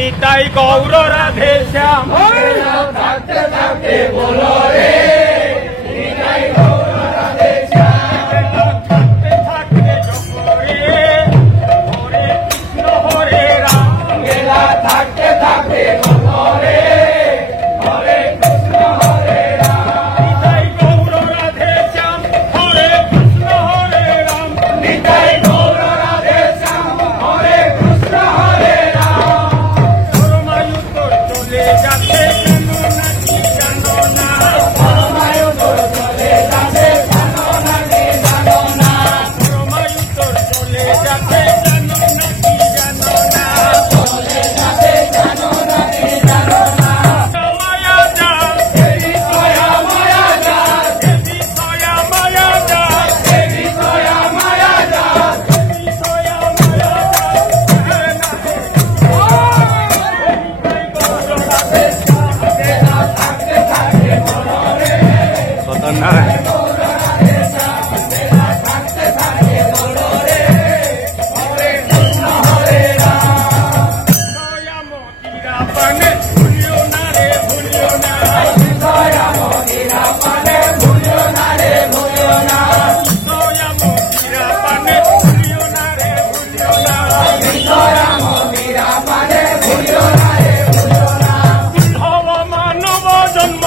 নিতাই গৌর রাধে শ্যাম থাকতে থাকতে বলো রে নিতাই গৌর রাধে শ্যাম থাকতে থাকতে জপরে হরে কৃষ্ণ হরে রাম গেলা থাকতে থাকতে বলো রে হরে কৃষ্ণ হরে রাম নিতাই গৌর রাধে শ্যাম হরে কৃষ্ণ হরে রাম নিতাই গৌর রাধে শ্যাম হরে কৃষ্ণ হরে রাম পরমায়ু তোর চলে যাচ্ছে কেন নাকি জানো না পরমায়ু তোর চলে যাচ্ছে কেন নাকি জানো না পরমায়ু তোর চলে যাচ্ছে কেন নাকি জানো না চলে যাচ্ছে কেন নাকি জানো না মায়া যা দেবী দয়া মায়া যা দেবী দয়া মায়া যা দেবী দয়া মায়া যা দেবী দয়া মায়া মানব জন্ম